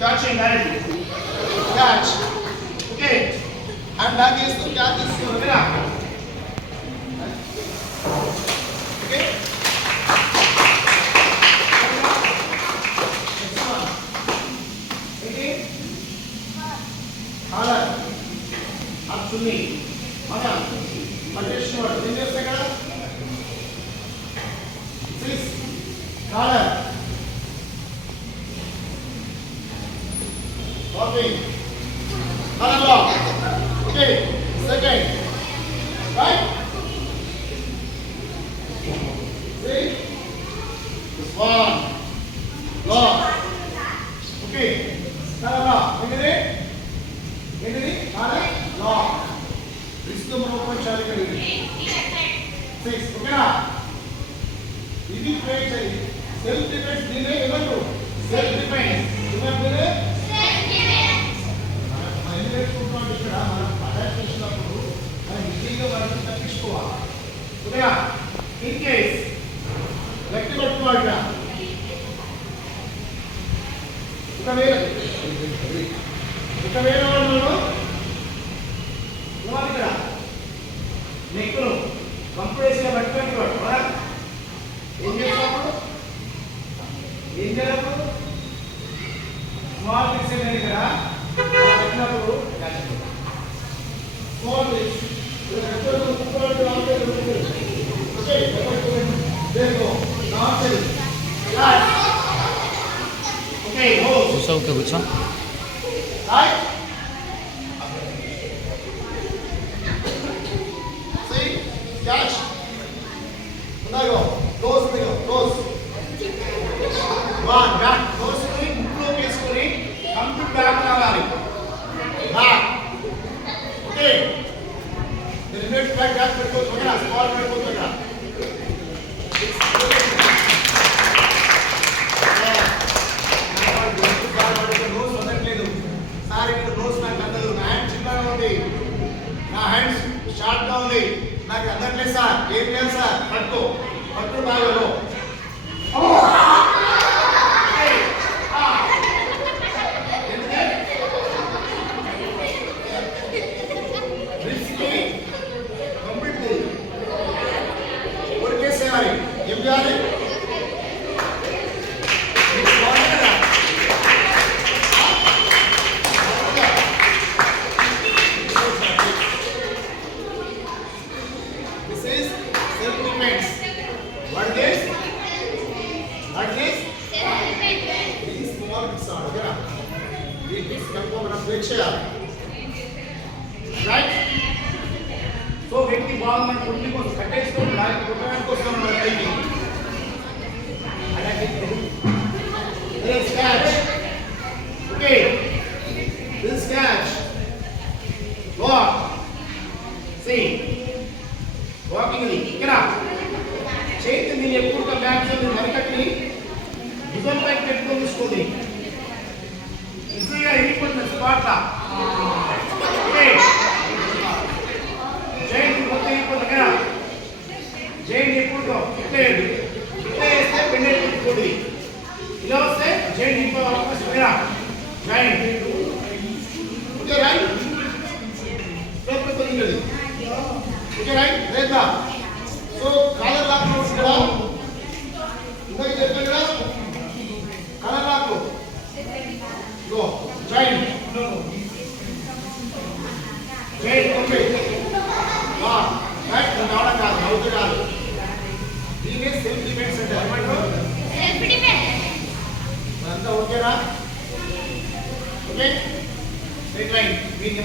catching directly. Catch. Okay. And back is to catch this. Okay. Collar. Up to me. Mother. Mateshwar. Then just second. Six. Collar. Copy. Collar lock. Okay. Second. Right? See? This one. Lock. Okay. Collar lock. Get it? Get it? Collar lock. Risk open chali kari. Six. Okay na? ఇది try చేయి. Self defence దీనే ఏమంటారు? Self defence. ఏమంటారు? Self defence. మనం నేర్చుకుంటున్నాం ఇక్కడ మనం అటాక్ చేసినప్పుడు మనం ఈజీగా వాటిని తప్పించుకోవాలి. ఓకేనా? ఇన్ కేస్ లెక్క పట్టుకోవాలిగా. ఒకవేళ వాళ్ళు ఇక్కడ నెక్కును కంప్రెస్గా పట్టుకుంటాడు కదా. ఏం చేసినప్పుడు స్మాల్ పిక్స్ అనేది కదా పెట్టినప్పుడు స్మాల్ పిక్స్ కూర్చో కూర్చో catch. Close. One, back. Close to it. Improve చేసుకొని come to back రావాలి. Back. Okay. The left back పెట్టుకోవచ్చు కదా. స్మాల్ పెట్టుకోవచ్చు కదా. నోస్ వదలట్లేదు. సార్ ఇక్కడ నోస్ నాకు అందదు. నా హ్యాండ్ చిన్నగా ఉంది. నా హ్యాండ్స్ షార్ట్ గా ఉంది. నాకు అందట్లేదు సార్. ఏం చేయాలి సార్? పట్టు బాగా ఉరికేసేయాలి. ఏం చేయాలి? This is self-defense. What is this? Self-defense. These small bits are okay. These bits మనం బ్రేక్ చేయాలి. రైట్? సో వ్యక్తి బాగా కొన్ని కోసం కట్టేసుకొని లాగి కొట్టడానికి వస్తాం మన కైకి. అలాగే this catch. Okay. This catch. Walk. See. Walking ఇది ఇక్కడ చేతిని ఎప్పుడు బ్యాక్ సైడ్ మరకట్టి భుజం పై పెట్టుకొని తీసుకోండి. ఈజీగా వెళ్ళిపోతుంది స్పాట్ లా. ఓకే జైన్ మొత్తం వెళ్ళిపోతుంది కదా. జైన్ ఎప్పుడు ఇట్లా వేస్తే పెండెంట్ పెట్టుకోండి. ఇలా వస్తే జైన్ ఇంకో అవకాశం కదా. జైన్ ఓకే రైట్. పెట్టుకోండి. Okay right. లేదా సో కాలర్ లాక్ ఇక్కడ ఇందాక చెప్పాను కదా. Collar lock go join okay వా రైట్. రావడం కాదు, అవుతుంది కాదు. దీని సెల్ఫ్ డిఫెన్స్ అంటే ఏమంటారు? Self defence. అంతా ఓకేనా? Okay right line.